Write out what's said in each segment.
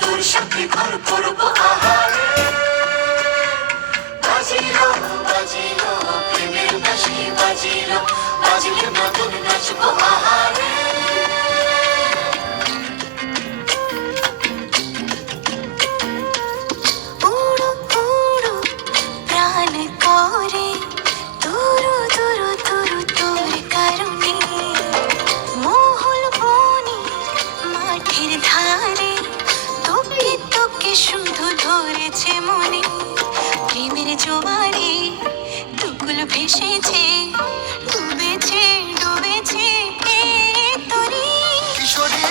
তোর সাথে ঘর করব আহারে। বাজিলো বাজিলো প্রেমের বাঁশি বাজিলো বাজিলে মতন নাচবো আহারে। জোয়ারে টুকুল ভেসেছে, ডুবেছে ডুবেছে তরি। কিশোরী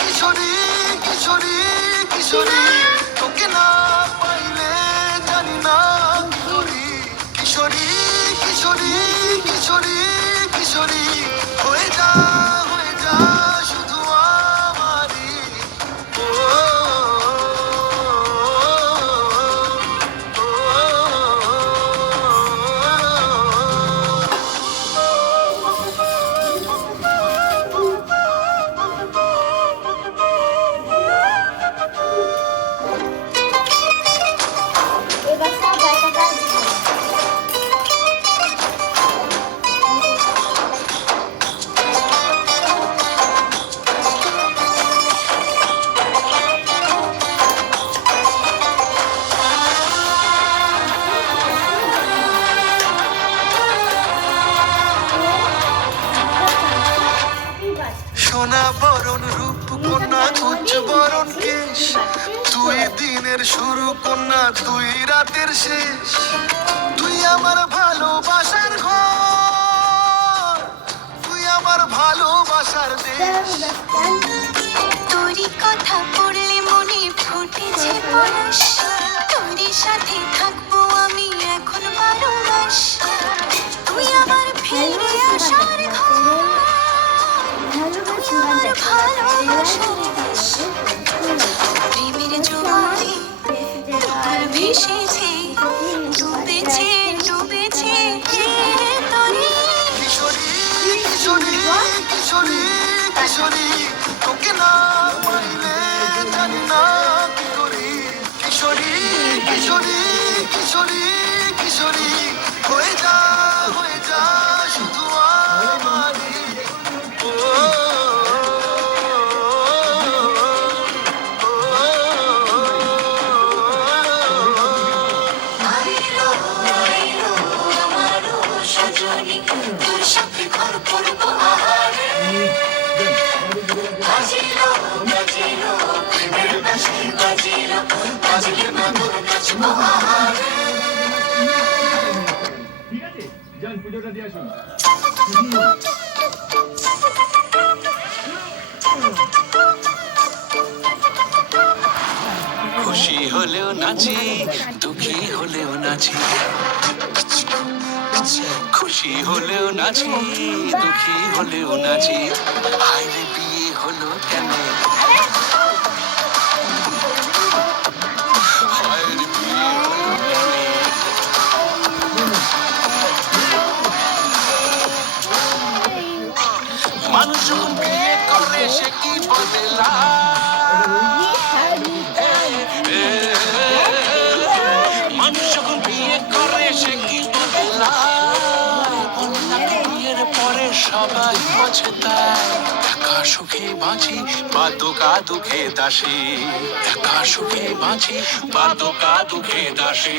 কিশোরী কিশোরী কিশোরী, তোকে না পাইলে জানি না কি করি কিশোরী কিশোরী কিশোরী কিশোরী, হয়ে যা। দিনের শুরু কন্যা, তুই রাতের শেষ। তুই আমার ভালোবাসার ঘর। তুই আমার ভালোবাসার দেশ। তোরই কথা পড়লে মনে ফুটেছে পরশ তোরই সাথে থাকব কিশোরী কিশোরী হয়ে যা হয়ে যা শুধু আমারই ও, তোর সাথে পুজোটা দিয়ে আসুন। খুশি হলেও নাচি, দুঃখী হলেও নাচি। খুশি হলেও নাচি, দুঃখী হলেও নাচি। মানুষ বিয়ে করে, সে কি বদলা মানুষ বিয়ে করে, সে কি কন্যাকে বিয়ের পরে সবাই পছতায় একা সুখে বাঁচি বা দোকা দুঃখে দাসী। একা সুখে বাঁচি বা দোকা দুঃখে দাসী।